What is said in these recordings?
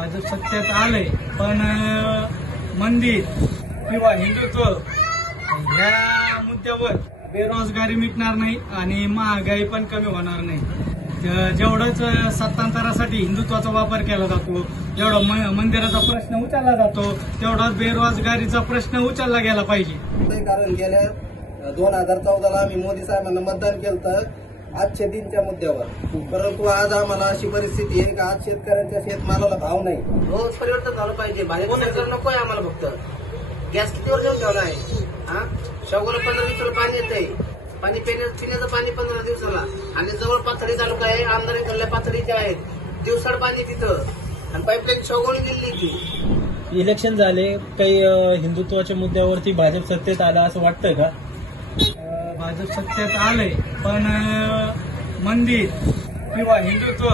भाजप सत्तेत आले पण मंदिर किंवा हिंदुत्व ह्या मुद्द्यावर बेरोजगारी मिटणार नाही आणि महागाई पण कमी होणार नाही. जेवढंच सत्तांतरासाठी हिंदुत्वाचा वापर केला जातो जेवढा म- मंदिराचा प्रश्न उचलला जातो तेवढाच बेरोजगारीचा प्रश्न उचलला गेला पाहिजे. कारण गेल्या दोन हजार चौदाला आम्ही मोदी साहेबांना मतदान केलं तर आज शेतींच्या मुद्द्यावर. परंतु आज आम्हाला अशी परिस्थिती आहे की आज शेतकऱ्यांच्या शेतमालाला भाव नाही. रोज परिवर्तन झालं पाहिजे. भाजप सरकार नको आहे आम्हाला फक्त. गॅस किती वर ठेवून ठेवला आहे? हा? शेवगाला पंधरा दिवसाला पाणी येतंय. पाणी पिण्या- पिण्याचं पाणी पंधरा दिवसाला. आणि जवळ पाथडी तालुका आहे आमदार कल्ल्या पाथडीच्या आहेत. दिवसाड पाणी तिथं. आणि पाईपलाईन शेवगोळी गेली ती. इलेक्शन झाले काही हिंदुत्वाच्या मुद्द्यावरती भाजप सत्तेत आलं असं वाटतंय का? भाजप सत्तेत आले पण मंदिर किंवा हिंदुत्व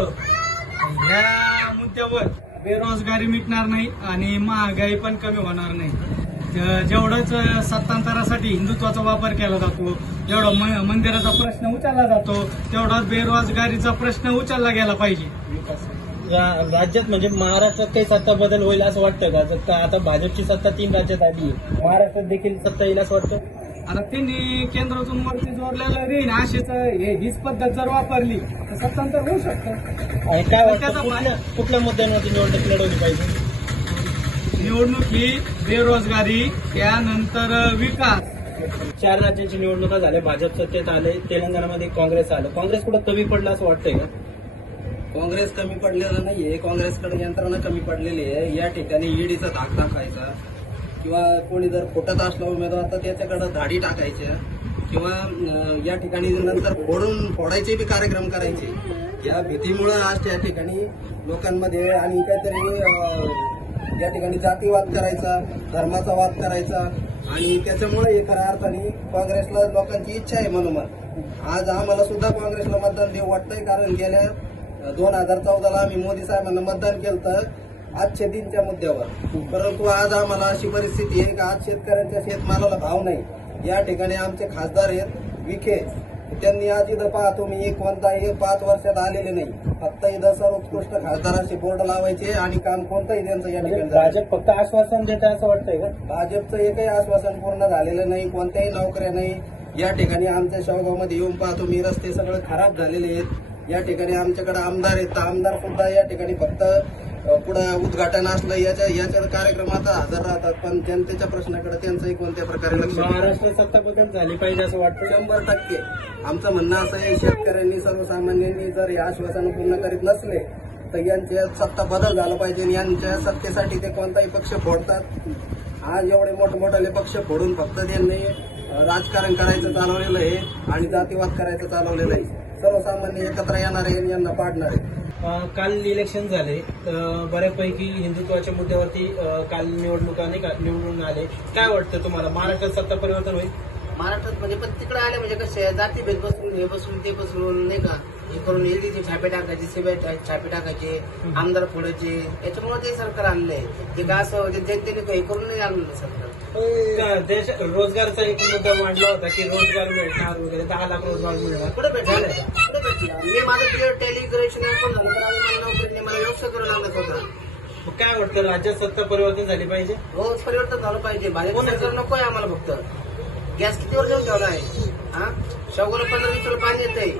ह्या मुद्द्यावर बेरोजगारी मिटणार नाही आणि महागाई पण कमी होणार नाही. जेवढंच सत्तांतरासाठी हिंदुत्वाचा वापर केला जातो जेवढा मंदिराचा प्रश्न उचलला जातो तेवढाच बेरोजगारीचा प्रश्न उचलला गेला पाहिजे. राज्यात म्हणजे महाराष्ट्रात काही सत्ता बदल होईल असं वाटतं का? आता भाजपची सत्ता तीन राज्यात आली महाराष्ट्रात देखील सत्ता येईल असं वाटतं? आता त्यांनी केंद्रातून वरती जोडलेलं रेन अशीच हे- हीच पद्धत जर वापरली तर सत्तांतर होऊ शकतं. आणि काय वाटतं त्याचा कुठल्या कुठल्या मुद्द्यांवरती निवडणूक लढवली पाहिजे? निवडणूक ही बेरोजगारी त्यानंतर विकास. चार राज्यांची निवडणुका झाल्या भाजप सत्तेत आले तेलंगणामध्ये काँग्रेस आलं. काँग्रेस कुठं कमी पडलं असं वाटतंय का? काँग्रेस कमी पडलेलं नाहीये काँग्रेसकडे यंत्रणा कमी पडलेली आहे. या ठिकाणी ईडीचा धाक टाकायचा किंवा कोणी जर फुटत असला उमेदवार तर त्याच्याकडं धाडी टाकायच्या. किंवा या ठिकाणी नंतर फोडून फोडायचे बी कार्यक्रम करायचे. या भीतीमुळं आज त्या ठिकाणी लोकांमध्ये आणि काहीतरी या ठिकाणी जातीवाद करायचा धर्माचा वाद करायचा. आणि त्याच्यामुळे हे खऱ्या अर्थाने काँग्रेसला लोकांची इच्छा आहे मनोमन. आज आम्हाला सुद्धा काँग्रेसला मतदान देऊ वाटतंय कारण गेल्या दोन हजार चौदाला आम्ही मोदी साहेबांना मतदान केलं तर आज शेतींच्या मुद्द्यावर. परंतु आज आम्हाला अशी परिस्थिती आहे की? आज शेतकऱ्यांच्या शेतमालाला भाव नाही. या ठिकाणी आमचे खासदार आहेत विखे. त्यांनी आज इथं पाहतो मी एक कोणताही पाच वर्षात आलेले नाही. फक्त इथं सर्वोत्कृष्ट खासदारांचे बोर्ड लावायचे आणि काम कोणतंही त्यांचं या ठिकाणी नाही. भाजप फक्त आश्वासन देत असं वाटतंय का? भाजपचं एकही आश्वासन पूर्ण झालेलं नाही कोणत्याही नोकऱ्या नाही. या ठिकाणी आमच्या शेवगावमध्ये येऊन पाहतो मी रस्ते सगळे खराब झालेले आहेत. या ठिकाणी आमच्याकडे आमदार आहेत. तर आमदार सुद्धा या ठिकाणी फक्त पुढं उद्घाटन असलं याच्या याच्या कार्यक्रमात हजर राहतात पण जनतेच्या प्रश्नाकडे त्यांचंही कोणत्या प्रकारे लक्ष नाही. महाराष्ट्रात सत्ता बदल झाली पाहिजे असं वाटतं शंभर टक्के. आमचं म्हणणं असं आहे शेतकऱ्यांनी सर्वसामान्यांनी जर हे आश्वासन पूर्ण करीत नसले तर यांच्या सत्ता बदल झाला पाहिजे आणि यांच्या सत्तेसाठी ते कोणताही पक्ष फोडतात. आज एवढे मोठमोठाले पक्ष फोडून फक्त त्यांनी राजकारण करायचं चालवलेलं आहे आणि जातीवाद करायचं चालवलेलं आहे. सर्वसामान्य एकत्र येणार आहे आणि यांना पाडणार आहे. काल इलेक्शन झाले. बऱ्यापैकी हिंदुत्वाच्या मुद्द्यावरती काल निवडणुका नाही का निवडून आले. काय वाटतं तुम्हाला? महाराष्ट्रात सत्ता परिवर्तन होईल? महाराष्ट्रात म्हणजे पण तिकडे आले म्हणजे कसे? जाती भेद बसून हे बसून ते बसून नाही का? हे करून एलडीचे छापे टाकायचे सीबीआय छापे टाकायचे आमदार फोडायचे याच्यामुळे ते सरकार आणलंय ते का असं जे जनतेने हे करून नाही आणलं सरकार? देश रोजगारचा एक मुद्दा मांडला होता की रोजगार मिळणार वगैरे दहा लाख रोजगार मिळणार. कुठे भेटलं कुठे भेटलं मी माझं टीएड टेली ग्रॅज्युएशन पण झालं तर मला नोकरी नाही मला व्यवसाय करून लागत होता. काय वाटतं राज्यात सत्ता परिवर्तन झाली पाहिजे? रोज परिवर्तन झालं पाहिजे. भाजप सरकार नको आहे आम्हाला फक्त. गॅस किती वर ठेवून ठेवला आहे? हा? शेवगाला पंधरा दिवसाला पाणी येतंय.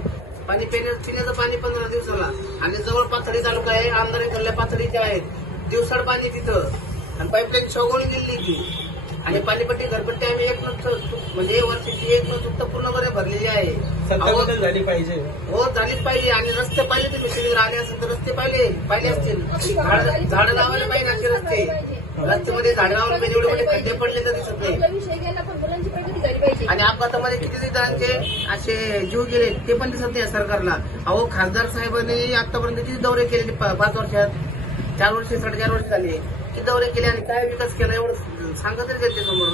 पाणी पिण्या पिण्याचं पाणी पंधरा दिवसाला. आणि जवळ पाथडी तालुका आहे आमदार कल्ल्या पाथडीच्या आहेत. दिवसाड पाणी तिथं. आणि पाईपलाईन शेवगोळी गेली ती. आणि पाणीपट्टी घरपट्टी आम्ही एक नंतर म्हणजे वर्षाची एक न चुकता पूर्णपणे भरलेली आहे. झाली पाहिजे. हो झालीच पाहिजे आणि रस्ते पाहिले तुम्ही. शिलीकडे आले असेल तर रस्ते पाहिले. पाहिले असतील. झाड- झाडं लावायला पाहिजे असे रस्ते. रस्त्यामध्ये झाडं लावायला पाहिजे एवढे मोठे खड्डे पडले तर दिसत नाही. आपला विषय गेला पण मुलांची प्रगती झाली पाहिजे. आणि अपघातामध्ये किती जणांचे असे जीव गेले ते पण दिसत नाही सरकारला. अहो खासदार साहेबांनी आतापर्यंत किती दौरे केले पाच वर्षात? चार वर्ष साडेचार वर्ष झाले. किती दौरे केले आणि काय विकास केला एवढं सांगा तरी देते समोर.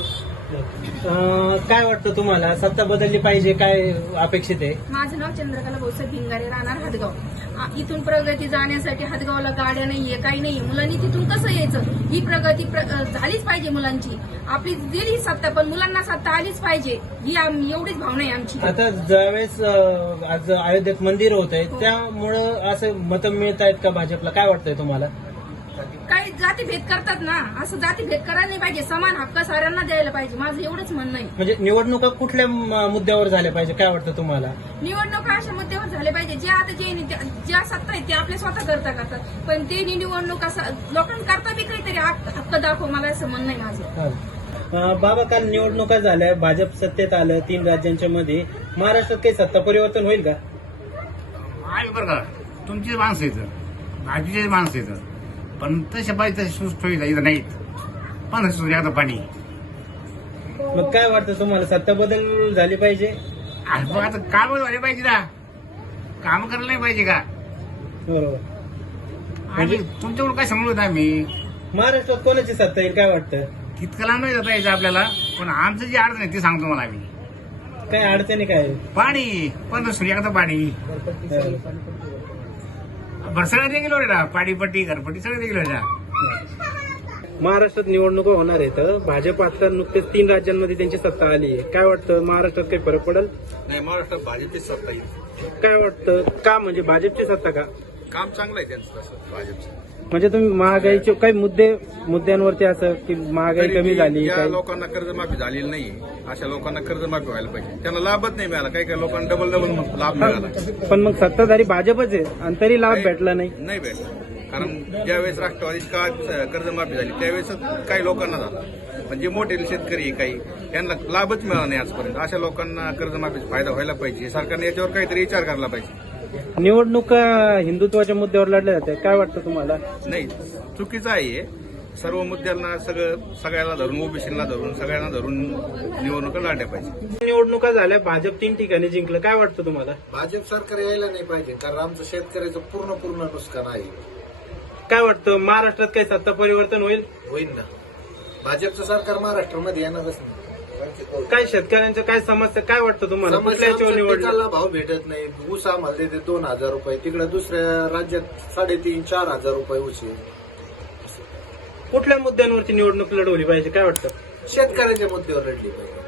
अं, काय वाटतं तुम्हाला? सत्ता बदलली पाहिजे काय अपेक्षित आहे? माझं नाव चंद्रकला भाऊसाहेब भिंगारे राहणार हातगाव. आ, इथून प्रगती जाण्यासाठी हातगावला गाड्या नाहीये काही नाहीये. मुलांनी तिथून कसं यायचं? ही प्रगती झालीच पाहिजे मुलांची. आपली दिली सत्ता पण मुलांना सत्ता आलीच पाहिजे. ही एवढीच भावना आहे आमची. आता ज्यावेळेस आज अयोध्येत मंदिर होत आहे त्यामुळं असं मतं मिळत आहेत का भाजपला? काय वाटतंय तुम्हाला? काही जातीभेद करतात ना. असं जातीभेद करायला नाही पाहिजे. समान हक्क साऱ्यांना द्यायला पाहिजे. माझं एवढंच म्हणणं आहे. म्हणजे निवडणुका कुठल्या म- मुद्द्यावर झाल्या पाहिजे? काय वाटतं तुम्हाला? निवडणुका अशा मुद्द्यावर झाले पाहिजे. जे आता जे ज्या- ज्या सत्ता आहे ते आपल्या स्वतः करता करतात. पण ते निवडणुका स- लोकांना करता बी काहीतरी हक्क हक्क दाखव. मला असं म्हणणं आहे माझं. हा. अं, बाबा काल निवडणुका झाल्या. भाजप सत्तेत आलं. तीन राज्यांच्या मध्ये. महाराष्ट्रात काही सत्ता परिवर्तन होईल का? आहे बरं का. तुमचीच माणसं येतं भाजीचीच माणसं येतं पण तसे पाहिजे तसे सुस्त इथं नाहीत. पण आता पाणी. मग काय वाटतं तुम्हाला? सत्ता बदल झाली पाहिजे? बघ आता काम झाले पाहिजे ना. काम करायला नाही पाहिजे का? बरोबर. आणि तुमच्याकडून काय सांगू आम्ही? महाराष्ट्रात कोणाची सत्ता येईल काय वाटतं? तितकं लांब नाही जाता यायचं आपल्याला पण आमचं जे अडचण आहे ते सांगतो मला आम्ही. काय अडचणी काय? पाणी पण सुरू आता पाणी. बरं सगळं गेलो रे ना पाणीपट्टी घरपट्टी सगळं गेलो रे महाराष्ट्रात निवडणुका होणार आहेत. भाजप आता नुकतेच तीन राज्यांमध्ये त्यांची सत्ता आली आहे. काय वाटतं? महाराष्ट्रात काही फरक पडेल? नाही महाराष्ट्रात भाजपची सत्ता येईल. काय वाटतं? का म्हणजे भाजपची सत्ता का? काम चांगलं आहे त्यांचं तसं भाजपचं. म्हणजे तुम्ही महागाईचे काही मुद्दे मुद्द्यांवरती असं की महागाई कमी झाली ज्या काही लोकांना कर्जमाफी झालेली नाही अशा लोकांना कर्जमाफी व्हायला पाहिजे. त्यांना लाभच नाही मिळाला काही काही लोकांना डबल डबल लाभ मिळाला. पण मग सत्ताधारी भाजपच आहे आणि तरी लाभ भेटला नाही. नाही भेटला. कारण ज्यावेळेस राष्ट्रवादीची काळात कर्जमाफी झाली त्यावेळेस काही लोकांना झाला. पण जे मोठे शेतकरी आहे काही त्यांना लाभच मिळाला नाही आजपर्यंत. अशा लोकांना कर्जमाफीचा फायदा व्हायला पाहिजे. सरकारने याच्यावर काहीतरी विचार करायला पाहिजे. निवडणुका हिंदुत्वाच्या मुद्द्यावर लढल्या जाते काय वाटतं तुम्हाला? नाही चुकीचं आहे. सर्व मुद्द्यांना सगळं सगळ्याला धरून ओबीसीला धरून सगळ्यांना धरून निवडणुका लढल्या पाहिजे निवडणुका झाल्या भाजप तीन ठिकाणी जिंकलं. काय वाटतं तुम्हाला? भाजप सरकार यायला नाही पाहिजे कारण आमचं शेतकऱ्याचं पूर्ण पूर्ण नुकसान आहे. काय वाटतं? महाराष्ट्रात काही सत्ता परिवर्तन होईल? होईल ना. भाजपचं सरकार महाराष्ट्रामध्ये येणारच नाही. काय शेतकऱ्यांच्या काय समस्या काय वाटतं तुम्हाला? कुठल्या समस्या याच्यावर आमच्या निवडलं? पिकाला भाव भेटत नाही. ऊस आम्हाला देते दोन हजार रुपये. तिकडे दुसऱ्या राज्यात साडेतीन चार हजार रुपये ऊस आहे. कुठल्या मुद्द्यांवरती निवडणूक लढवली पाहिजे? काय वाटतं? शेतकऱ्याच्या मुद्द्यावर लढली पाहिजे.